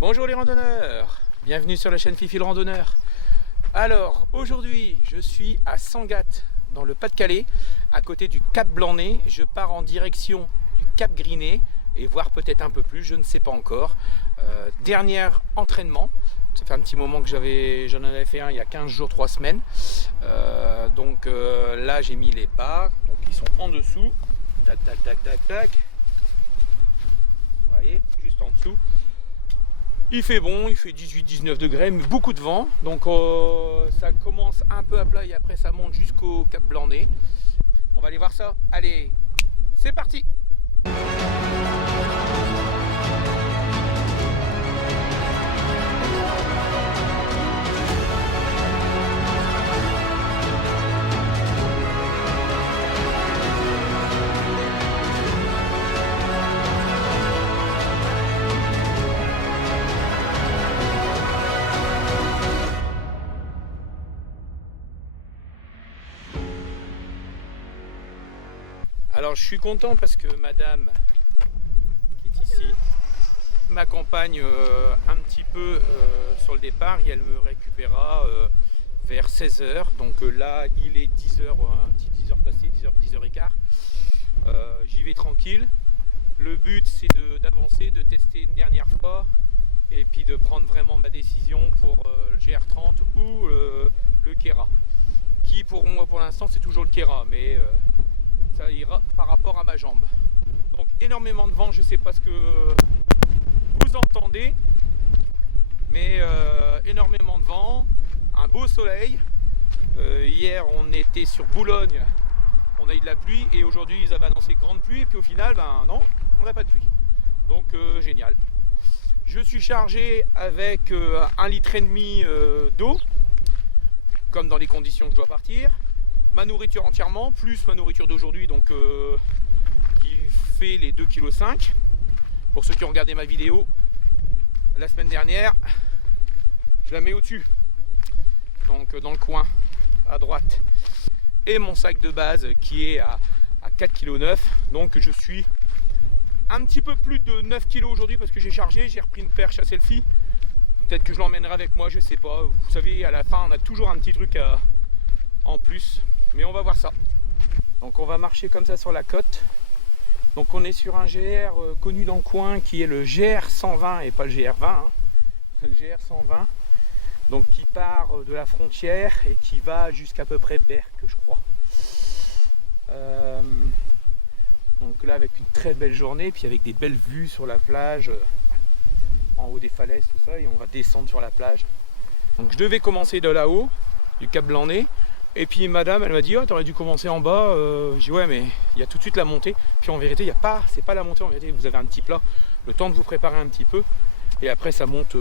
Bonjour les randonneurs, bienvenue sur la chaîne Fifi le Randonneur. Alors aujourd'hui je suis à Sangatte dans le Pas-de-Calais, à côté du Cap Blanc-Nez. Je pars en direction du Cap Griné et voir peut-être un peu plus, je ne sais pas encore. Dernier entraînement, ça fait un petit moment que j'en avais fait un il y a 15 jours, 3 semaines. Là j'ai mis les bas, donc ils sont en dessous. Tac tac tac tac tac. Vous voyez, juste en dessous. Il fait bon, il fait 18-19 degrés, mais beaucoup de vent. Donc ça commence un peu à plat et après ça monte jusqu'au Cap Blanc-Nez. On va aller voir ça. Allez, c'est parti! Alors je suis content parce que madame qui est ici m'accompagne un petit peu sur le départ et elle me récupérera vers 16h. Donc là il est 10h, un petit 10h passé, 10h15. J'y vais tranquille. Le but c'est d'avancer, de tester une dernière fois et puis de prendre vraiment ma décision pour le GR30 ou le Kera. Qui pour moi pour l'instant c'est toujours le Kera, mais ça ira par rapport à ma jambe. Donc énormément de vent, je ne sais pas ce que vous entendez, mais énormément de vent, un beau soleil. Hier on était sur Boulogne, on a eu de la pluie et aujourd'hui ils avaient annoncé grande pluie et puis au final ben non, on n'a pas de pluie. Donc génial. Je suis chargé avec 1,5 litre d'eau, comme dans les conditions que je dois partir. Ma nourriture entièrement, plus ma nourriture d'aujourd'hui, donc qui fait les 2,5 kg. Pour ceux qui ont regardé ma vidéo la semaine dernière, je la mets au-dessus, donc dans le coin à droite. Et mon sac de base qui est à 4,9 kg. Donc je suis un petit peu plus de 9 kg aujourd'hui parce que j'ai chargé, j'ai repris une perche à selfie. Peut-être que je l'emmènerai avec moi, je sais pas. Vous savez, à la fin, on a toujours un petit truc en plus. Mais on va voir ça. Donc on va marcher comme ça sur la côte. Donc on est sur un GR connu dans le coin qui est le GR 120 et pas le GR 20. Hein. Le GR 120. Donc qui part de la frontière et qui va jusqu'à peu près Berck, je crois. Donc là avec une très belle journée, puis avec des belles vues sur la plage, en haut des falaises, tout ça, et on va descendre sur la plage. Donc je devais commencer de là-haut, du Cap Blanc-Nez. Et puis madame, elle m'a dit, oh, t'aurais dû commencer en bas. J'ai dit, ouais, mais il y a tout de suite la montée. Puis en vérité, il y a pas, c'est pas la montée, en vérité, vous avez un petit plat. Le temps de vous préparer un petit peu. Et après, ça monte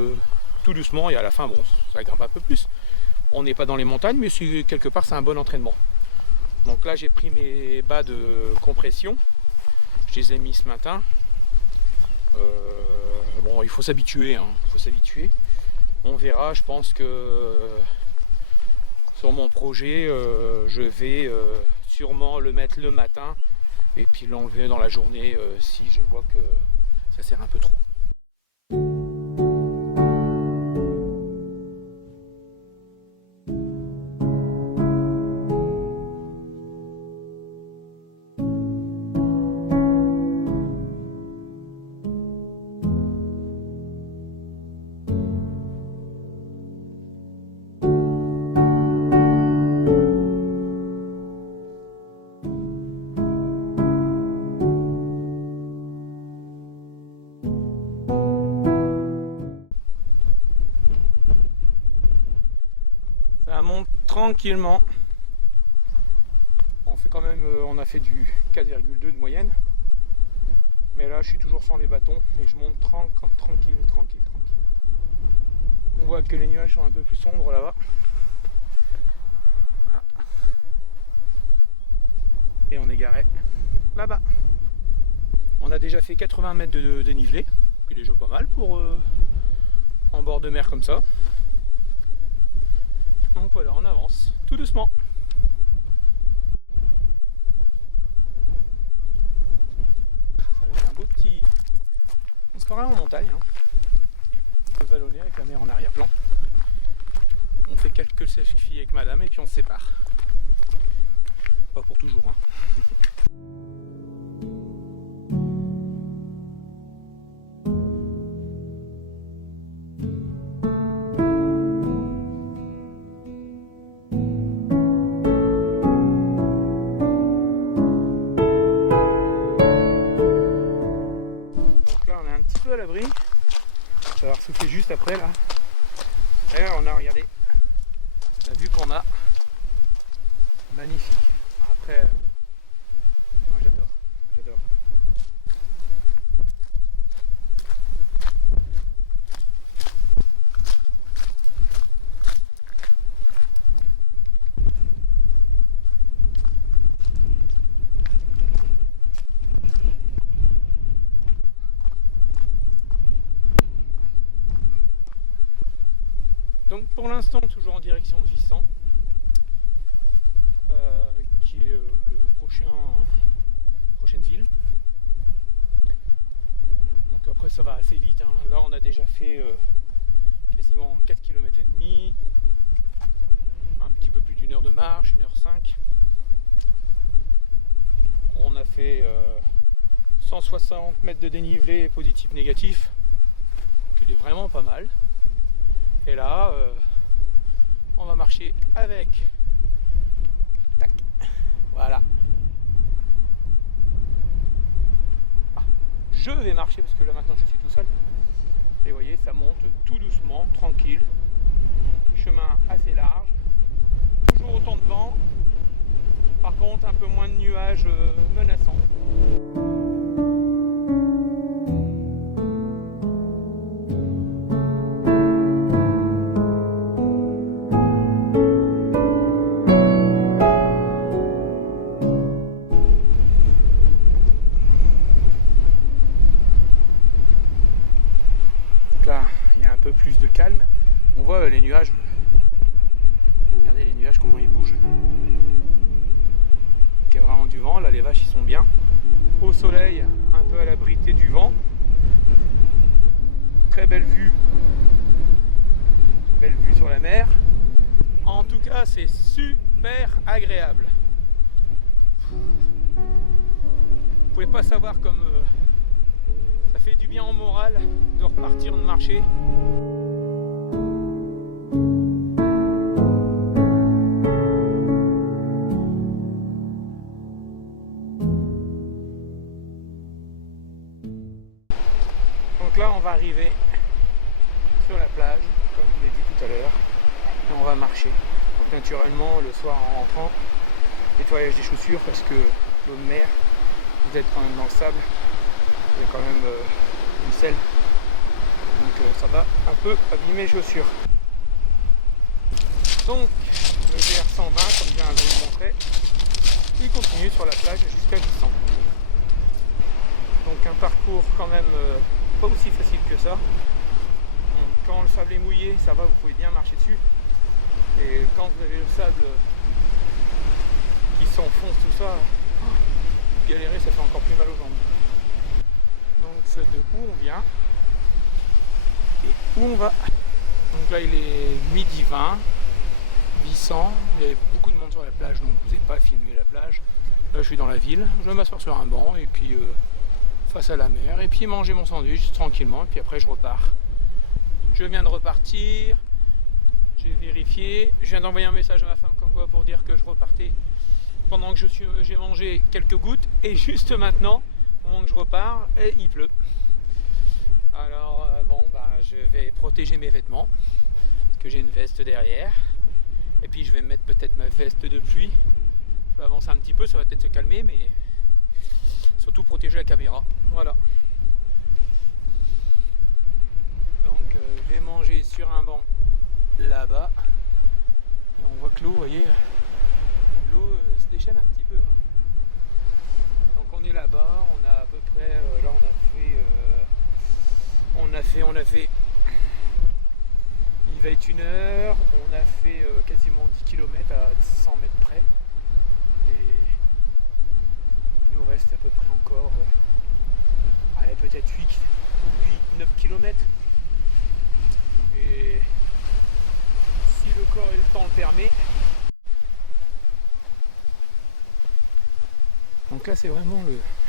tout doucement. Et à la fin, bon, ça grimpe un peu plus. On n'est pas dans les montagnes, mais quelque part, c'est un bon entraînement. Donc là, j'ai pris mes bas de compression. Je les ai mis ce matin. Bon, il faut s'habituer, hein. Il faut s'habituer. On verra, je pense que... Sur mon projet, je vais sûrement le mettre le matin et puis l'enlever dans la journée si je vois que ça sert un peu trop. Ça monte tranquillement. On fait quand même, on a fait du 4,2 de moyenne. Mais là, je suis toujours sans les bâtons et je monte tranquille. On voit que les nuages sont un peu plus sombres là-bas. Voilà. Et on est garé là-bas. On a déjà fait 80 mètres de dénivelé, qui est déjà pas mal pour en bord de mer comme ça. Donc voilà, on avance tout doucement. Ça va être un beau petit... On se croirait en montagne. Hein. avec la mer en arrière-plan. On fait quelques sèches-filles avec madame et puis on se sépare. Pas pour toujours, hein. Donc là on est un petit peu à l'abri. Ça va ressouffler juste après là. Et là, on a regardé la vue qu'on a. Magnifique. Après, moi j'adore. Donc pour l'instant toujours en direction de Vissant, qui est prochaine ville. Donc après ça va assez vite, hein. Là on a déjà fait quasiment 4 km et demi, un petit peu plus d'une heure de marche, 1h05. On a fait 160 mètres de dénivelé positif négatif, qui est vraiment pas mal. Et là, on va marcher avec. Tac. Voilà. Ah, je vais marcher parce que là maintenant je suis tout seul. Et vous voyez, ça monte tout doucement, tranquille. Chemin assez large. Toujours autant de vent. Par contre, un peu moins de nuages menaçants. Là, il y a un peu plus de calme. On voit les nuages. Regardez les nuages, comment ils bougent. Il y a vraiment du vent. Là, les vaches, ils sont bien. Au soleil, un peu à l'abrité du vent. Très belle vue. Belle vue sur la mer. En tout cas, c'est super agréable. Vous pouvez pas savoir comme... ça fait du bien au moral de repartir de marcher. Donc là on va arriver sur la plage, comme je vous l'ai dit tout à l'heure, et on va marcher. Donc naturellement le soir en rentrant, nettoyage des chaussures parce que l'eau de mer, vous êtes quand même dans le sable. Il y a quand même du sel, donc ça va un peu abîmer les chaussures. Donc le GR120, comme je viens de vous le montrer, il continue sur la plage jusqu'à Vissant. Donc un parcours quand même pas aussi facile que ça. Donc, quand le sable est mouillé, ça va, vous pouvez bien marcher dessus. Et quand vous avez le sable qui s'enfonce, tout ça, galérer, ça fait encore plus mal aux jambes. Donc c'est de où on vient et où on va. Donc là il est midi 20, Vissant, il y avait beaucoup de monde sur la plage donc je ne vous ai pas filmé la plage. Là je suis dans la ville, je vais m'asseoir sur un banc et puis face à la mer et puis manger mon sandwich tranquillement et puis après je repars. Je viens de repartir, j'ai vérifié, je viens d'envoyer un message à ma femme comme quoi pour dire que je repartais pendant que j'ai mangé quelques gouttes et juste maintenant au moment que je repars et il pleut. Alors bon je vais protéger mes vêtements parce que j'ai une veste derrière et puis je vais mettre peut-être ma veste de pluie. Je vais avancer un petit peu, ça va peut-être se calmer mais surtout protéger la caméra. Voilà. Donc je vais manger sur un banc là-bas et on voit que l'eau, vous voyez, l'eau se déchaîne un petit peu. Donc on est là-bas, on a à peu près, là on a fait, il va être 1 heure, on a fait quasiment 10 km à 100 mètres près et il nous reste à peu près encore peut-être 8-9 km et temps le permet. Donc là c'est vraiment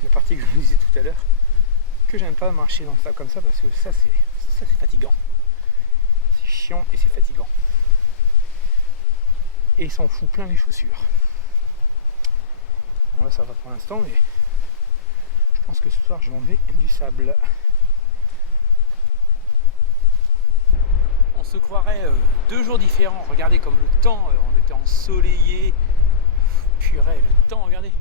la partie que je vous disais tout à l'heure, que j'aime pas marcher dans ça comme ça, parce que ça c'est fatigant. C'est chiant et c'est fatigant. Et il s'en fout plein les chaussures. Bon là ça va pour l'instant, mais je pense que ce soir je m'en vais du sable. On se croirait 2 jours différents. Regardez comme le temps, on était ensoleillé. Purée, le temps, regardez.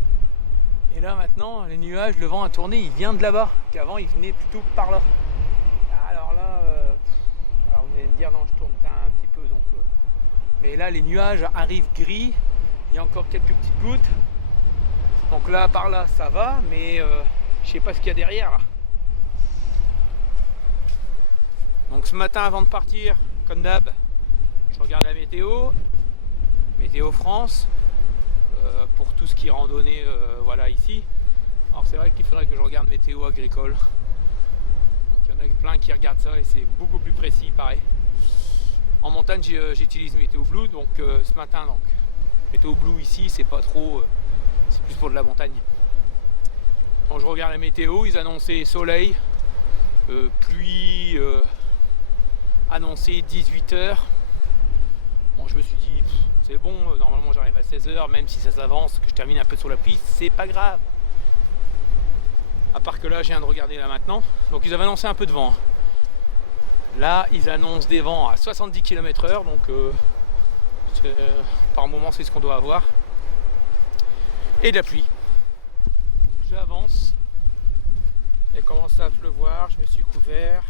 Et là maintenant, les nuages, le vent a tourné, il vient de là-bas. Qu'avant, il venait plutôt par là. Alors là, alors vous allez me dire, non, je tourne un petit peu. Donc, mais là, les nuages arrivent gris. Il y a encore quelques petites gouttes. Donc là, par là, ça va. Mais je sais pas ce qu'il y a derrière. Là. Donc ce matin, avant de partir, comme d'hab, je regarde la météo. Météo France. Pour tout ce qui est randonnée voilà, ici. Alors c'est vrai qu'il faudrait que je regarde météo agricole. Donc, il y en a plein qui regardent ça et c'est beaucoup plus précis, pareil. En montagne, j'utilise Météo Blue, donc ce matin, donc Météo Blue ici, c'est pas trop, c'est plus pour de la montagne. Quand je regarde la météo, ils annonçaient soleil, pluie, annoncé 18h. Bon, je me suis dit, c'est bon, normalement j'arrive à 16h, même si ça s'avance, que je termine un peu sur la piste, c'est pas grave. À part que là, je viens de regarder là maintenant, donc ils avaient annoncé un peu de vent. Là, ils annoncent des vents à 70 km/h, donc par moment, c'est ce qu'on doit avoir. Et de la pluie. J'avance, il commence à pleuvoir, je me suis couvert.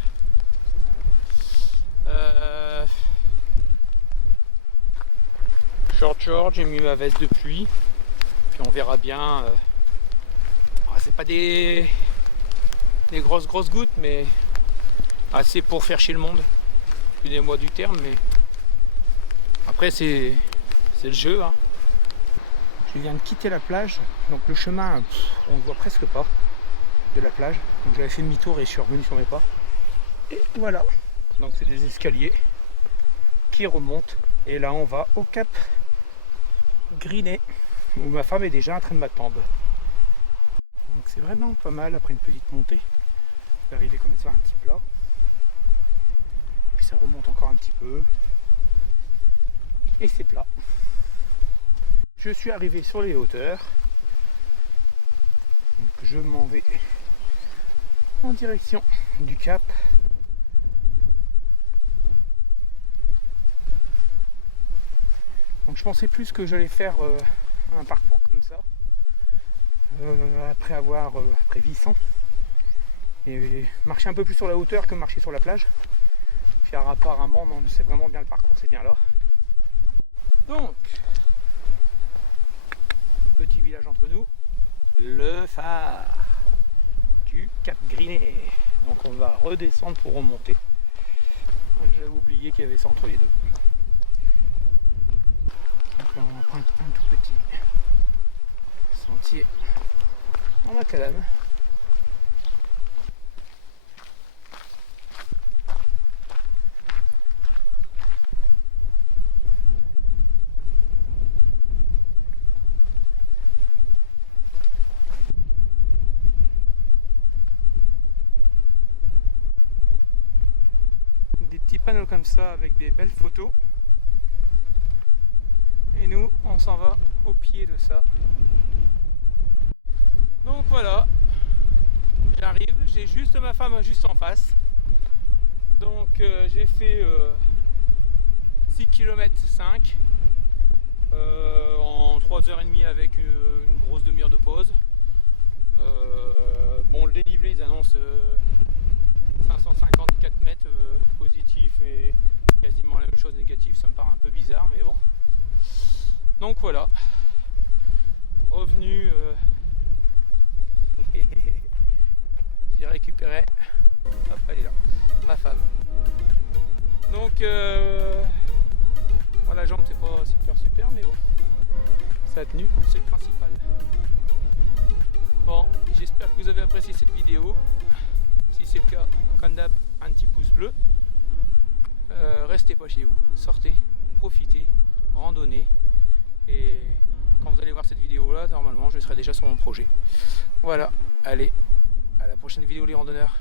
Short, j'ai mis ma veste de pluie, puis on verra bien. C'est pas des grosses gouttes, mais assez pour faire chier le monde. Excusez-moi du terme, mais après c'est le jeu. Hein. Je viens de quitter la plage, donc le chemin, on ne voit presque pas de la plage. Donc j'avais fait demi-tour et je suis revenu sur mes pas. Et voilà, donc c'est des escaliers qui remontent. Et là on va au Cap Griné, où ma femme est déjà en train de m'attendre. Donc c'est vraiment pas mal après une petite montée d'arriver comme ça à un petit plat. Puis ça remonte encore un petit peu. Et c'est plat. Je suis arrivé sur les hauteurs. Donc je m'en vais en direction du cap. Donc je pensais plus que j'allais faire un parcours comme ça. Après Vissant. Et marcher un peu plus sur la hauteur que marcher sur la plage. Puis apparemment, non, c'est vraiment bien le parcours, c'est bien là. Donc, petit village entre nous, le phare du Cap Griné. Donc on va redescendre pour remonter. J'avais oublié qu'il y avait ça entre les deux. Donc là on emprunte un tout petit sentier en macadam. Des petits panneaux comme ça avec des belles photos. Et nous, on s'en va au pied de ça. Donc voilà, j'arrive, j'ai juste ma femme juste en face. Donc j'ai fait 6 km 5 en 3h30 avec une grosse demi-heure de pause. Bon, le dénivelé, ils annoncent 554 mètres positif et quasiment la même chose négative, ça me paraît un peu bizarre, mais bon. Donc voilà, revenu, j'ai récupéré, hop, elle est là, ma femme. Donc voilà, la jambe c'est pas super, mais bon, ça a tenu, c'est le principal. Bon, j'espère que vous avez apprécié cette vidéo. Si c'est le cas, comme d'hab, un petit pouce bleu. Restez pas chez vous, sortez, profitez, là, normalement, je serai déjà sur mon projet. Voilà, allez, à la prochaine vidéo les randonneurs.